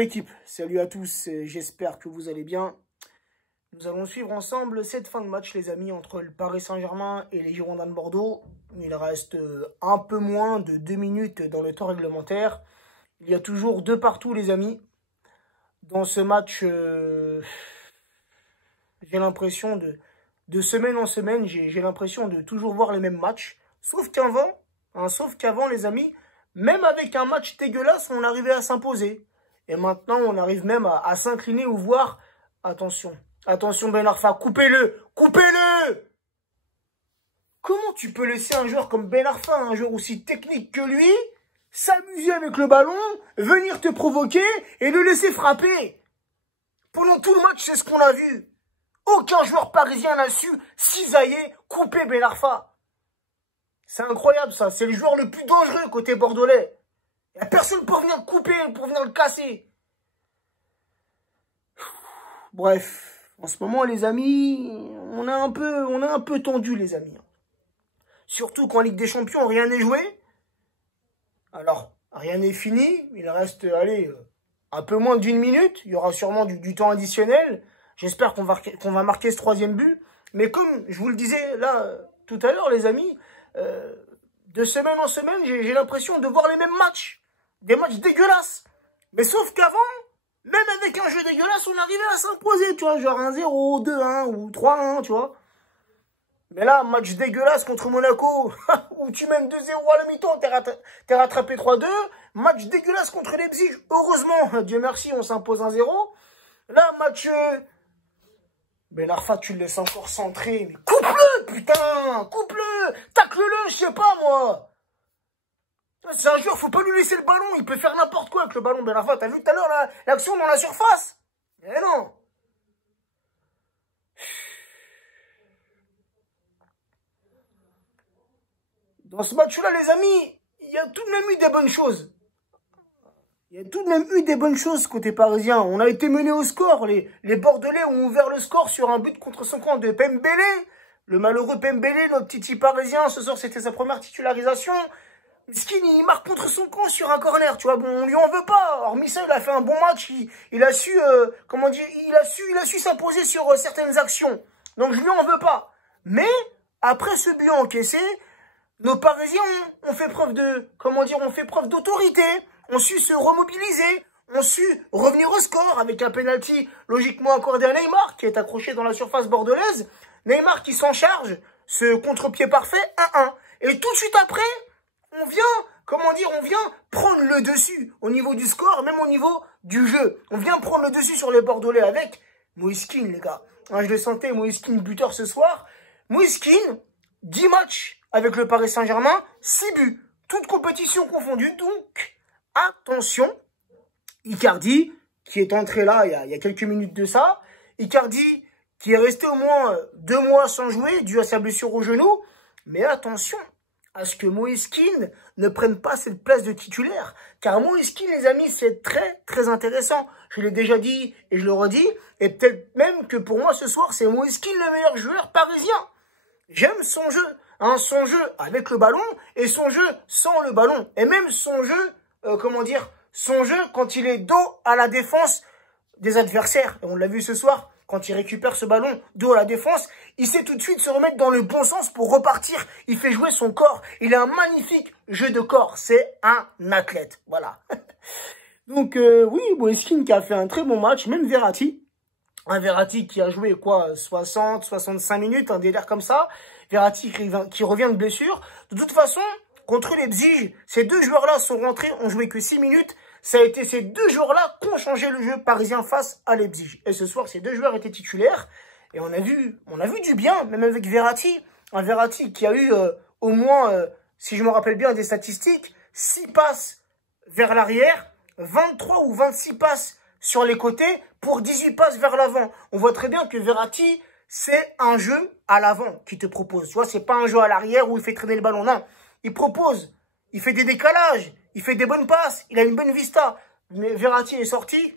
L'équipe, salut à tous, j'espère que vous allez bien. Nous allons suivre ensemble cette fin de match, les amis, entre le Paris Saint-Germain et les Girondins de Bordeaux. Il reste un peu moins de 2 minutes dans le temps réglementaire. Il y a toujours 2 partout, les amis. Dans ce match, j'ai l'impression de semaine en semaine, j'ai l'impression de toujours voir les mêmes matchs. Sauf qu'avant, les amis, même avec un match dégueulasse, on arrivait à s'imposer. Et maintenant, on arrive même à s'incliner ou voir. Attention, attention Ben Arfa, coupez-le, coupez-le! Comment tu peux laisser un joueur comme Ben Arfa, un joueur aussi technique que lui, s'amuser avec le ballon, venir te provoquer et le laisser frapper? Pendant tout le match, c'est ce qu'on a vu. Aucun joueur parisien n'a su cisailler, couper Ben Arfa. C'est incroyable ça, c'est le joueur le plus dangereux côté bordelais. Il n'y a personne pour venir le couper, pour venir le casser. Bref, en ce moment les amis, on est un peu tendu les amis. Surtout qu'en Ligue des Champions, rien n'est joué. Alors, rien n'est fini, il reste, allez, un peu moins d'1 minute. Il y aura sûrement du temps additionnel. J'espère qu'on va marquer ce 3e but. Mais comme je vous le disais là, tout à l'heure les amis, de semaine en semaine, j'ai l'impression de voir les mêmes matchs. Des matchs dégueulasses. Mais sauf qu'avant, même avec un jeu dégueulasse, on arrivait à s'imposer, tu vois, genre 1-0, 2-1 ou 3-1, tu vois. Mais là, match dégueulasse contre Monaco, où tu mènes 2-0 à la mi-temps, t'es rattrapé 3-2. Match dégueulasse contre Leipzig, heureusement, Dieu merci, on s'impose 1-0. Là, match... Ben Arfa, tu le laisses encore centrer, mais coupe-le, putain, coupe-le, tacle-le, je sais pas, moi. C'est un joueur, faut pas lui laisser le ballon, il peut faire n'importe quoi avec le ballon, Ben Arfa. T'as vu tout à l'heure l'action dans la surface? Mais non. Dans ce match-là, les amis, il y a tout de même eu des bonnes choses. Il y a tout de même eu des bonnes choses côté parisien. On a été mené au score. Les Bordelais ont ouvert le score sur un but contre son camp de Pembele. Le malheureux Pembele, notre titi parisien, ce soir c'était sa première titularisation. Skin, il marque contre son camp sur un corner, tu vois, bon, on lui en veut pas. Hormis ça, il a fait un bon match, il a su, comment dire, il a su s'imposer sur certaines actions. Donc je lui en veux pas. Mais, après ce but encaissé, nos Parisiens ont fait preuve de, comment dire, ont fait preuve d'autorité, ont su se remobiliser, ont su revenir au score avec un penalty logiquement accordé à Neymar, qui est accroché dans la surface bordelaise. Neymar qui s'en charge, ce contre-pied parfait, 1-1. Et tout de suite après, on vient, comment dire, on vient prendre le dessus au niveau du score, même au niveau du jeu. On vient prendre le dessus sur les Bordelais avec Moïskine, les gars. Hein, je le sentais, Moïskine buteur ce soir. Moïskine, 10 matchs avec le Paris Saint-Germain, 6 buts, toutes compétitions confondues. Donc, attention, Icardi, qui est entré là il y a quelques minutes de ça. Icardi, qui est resté au moins 2 mois sans jouer, dû à sa blessure au genou. Mais attention à ce que Moïskine ne prenne pas cette place de titulaire. Car Moïskine, les amis, c'est très, très intéressant. Je l'ai déjà dit et je le redis. Et peut-être même que pour moi, ce soir, c'est Moïskine le meilleur joueur parisien. J'aime son jeu. Hein, son jeu avec le ballon et son jeu sans le ballon. Et même son jeu, comment dire, son jeu quand il est dos à la défense des adversaires. Et on l'a vu ce soir. Quand il récupère ce ballon dos à la défense, il sait tout de suite se remettre dans le bon sens pour repartir. Il fait jouer son corps. Il a un magnifique jeu de corps. C'est un athlète. Voilà. Donc, oui, Moïskine qui a fait un très bon match. Même Verratti. Un Verratti qui a joué, quoi, 60, 65 minutes, un délire comme ça. Verratti qui revient de blessure. De toute façon, contre Leipzig, ces 2 joueurs-là sont rentrés, ont joué que 6 minutes. Ça a été ces 2 joueurs-là qui ont changé le jeu parisien face à Leipzig. Et ce soir, ces 2 joueurs étaient titulaires. Et on a vu du bien, même avec Verratti. Un Verratti qui a eu au moins, si je me rappelle bien des statistiques, 6 passes vers l'arrière, 23 ou 26 passes sur les côtés pour 18 passes vers l'avant. On voit très bien que Verratti, c'est un jeu à l'avant qu'il te propose. Tu vois, c'est pas un jeu à l'arrière où il fait traîner le ballon. Non, il propose, il fait des décalages. Il fait des bonnes passes, il a une bonne vista. Mais Verratti est sorti,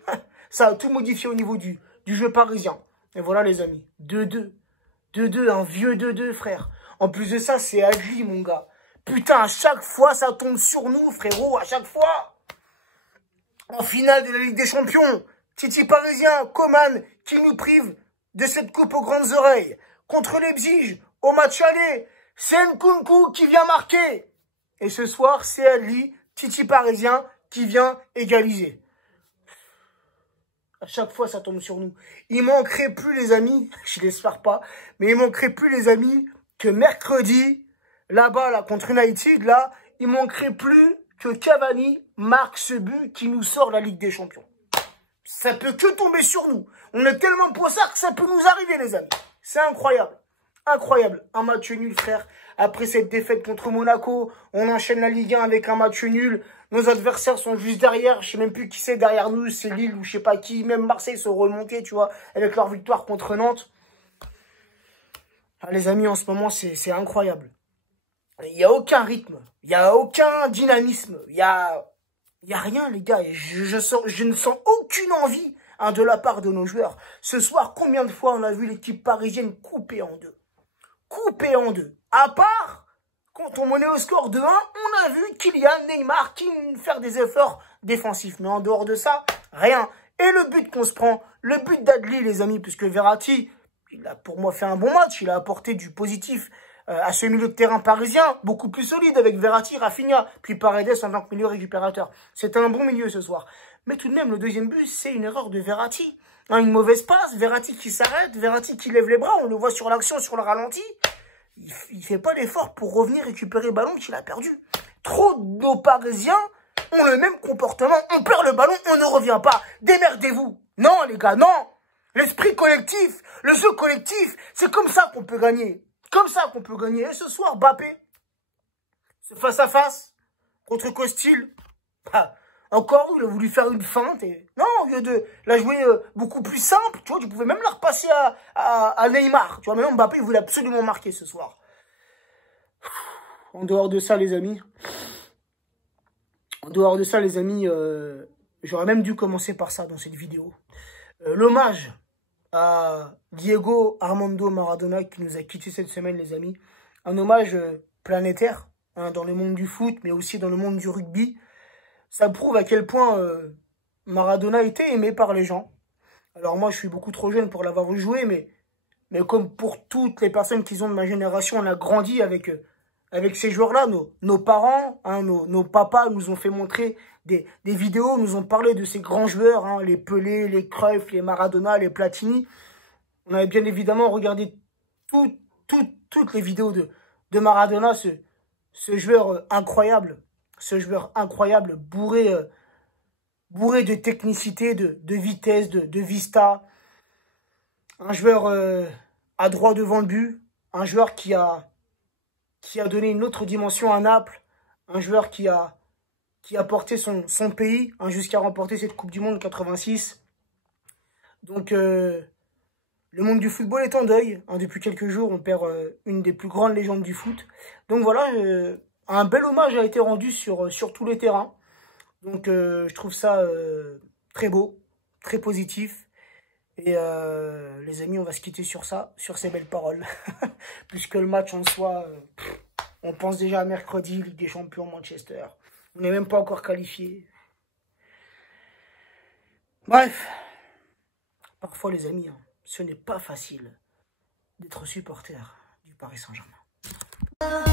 ça a tout modifié au niveau du jeu parisien. Et voilà les amis, 2-2. 2-2, un vieux 2-2 frère. En plus de ça, c'est Agli mon gars. Putain, à chaque fois, ça tombe sur nous frérot, à chaque fois. En finale de la Ligue des Champions, Titi parisien, Coman, qui nous prive de cette coupe aux grandes oreilles. Contre Leipzig, au match aller, c'est Nkunku qui vient marquer. Et ce soir, c'est Ali, Titi parisien, qui vient égaliser. À chaque fois, ça tombe sur nous. Il manquerait plus, les amis, je l'espère pas, mais il manquerait plus, les amis, que mercredi, là-bas, là, contre United, là, il manquerait plus que Cavani marque ce but qui nous sort la Ligue des Champions. Ça peut que tomber sur nous. On est tellement poissards que ça peut nous arriver, les amis. C'est incroyable. Incroyable. Un match nul, frère. Après cette défaite contre Monaco, on enchaîne la Ligue 1 avec un match nul. Nos adversaires sont juste derrière. Je sais même plus qui c'est derrière nous. C'est Lille ou je sais pas qui. Même Marseille sont remontés, tu vois, avec leur victoire contre Nantes. Ah, les amis, en ce moment, c'est incroyable. Il n'y a aucun rythme. Il n'y a aucun dynamisme. Il y a rien, les gars. Je ne sens aucune envie de la part de nos joueurs. Ce soir, combien de fois on a vu l'équipe parisienne coupée en deux? Coupée en deux. À part, quand on menait au score de 1, on a vu Kylian, Neymar, qui faire des efforts défensifs. Mais en dehors de ça, rien. Et le but qu'on se prend, le but d'Adli, les amis, puisque Verratti, il a pour moi fait un bon match. Il a apporté du positif à ce milieu de terrain parisien, beaucoup plus solide avec Verratti, Rafinha, puis Paredes en tant que milieu récupérateur. C'était un bon milieu ce soir. Mais tout de même, le deuxième but, c'est une erreur de Verratti. Une mauvaise passe, Verratti qui s'arrête, Verratti qui lève les bras, on le voit sur l'action, sur le ralenti. Il fait pas l'effort pour revenir récupérer le ballon qu'il a perdu. Trop de Parisiens ont le même comportement. On perd le ballon, on ne revient pas. Démerdez-vous. Non, les gars, non. L'esprit collectif, le jeu collectif, c'est comme ça qu'on peut gagner. Comme ça qu'on peut gagner. Et ce soir, Mbappé, ce face-à-face contre Costil, encore, il a voulu faire une feinte. Et... non, au lieu de la jouer beaucoup plus simple, tu vois, tu pouvais même la repasser à Neymar. Tu vois, maintenant, Mbappé, il voulait absolument marquer ce soir. En dehors de ça, les amis, j'aurais même dû commencer par ça dans cette vidéo. L'hommage à Diego Armando Maradona qui nous a quittés cette semaine, les amis. Un hommage planétaire dans le monde du foot, mais aussi dans le monde du rugby. Ça prouve à quel point Maradona était aimé par les gens. Alors moi, je suis beaucoup trop jeune pour l'avoir vu jouer, mais comme pour toutes les personnes qui sont de ma génération, on a grandi avec ces joueurs-là. Nos parents, nos papas nous ont fait montrer des vidéos, nous ont parlé de ces grands joueurs, les Pelé, les Cruyff, les Maradona, les Platini. On avait bien évidemment regardé toutes les vidéos de Maradona, ce joueur incroyable. Ce joueur incroyable, bourré de technicité, de vitesse, de vista. Un joueur à droit devant le but. Un joueur qui a donné une autre dimension à Naples. Un joueur qui a porté son pays jusqu'à remporter cette Coupe du Monde 86. Donc, le monde du football est en deuil. Depuis quelques jours, on perd une des plus grandes légendes du foot. Donc voilà, un bel hommage a été rendu sur tous les terrains. Donc, je trouve ça très beau, très positif. Et les amis, on va se quitter sur ça, sur ces belles paroles. Puisque le match en soi, on pense déjà à mercredi, Ligue des Champions, Manchester. On n'est même pas encore qualifié. Bref, parfois les amis, ce n'est pas facile d'être supporter du Paris Saint-Germain.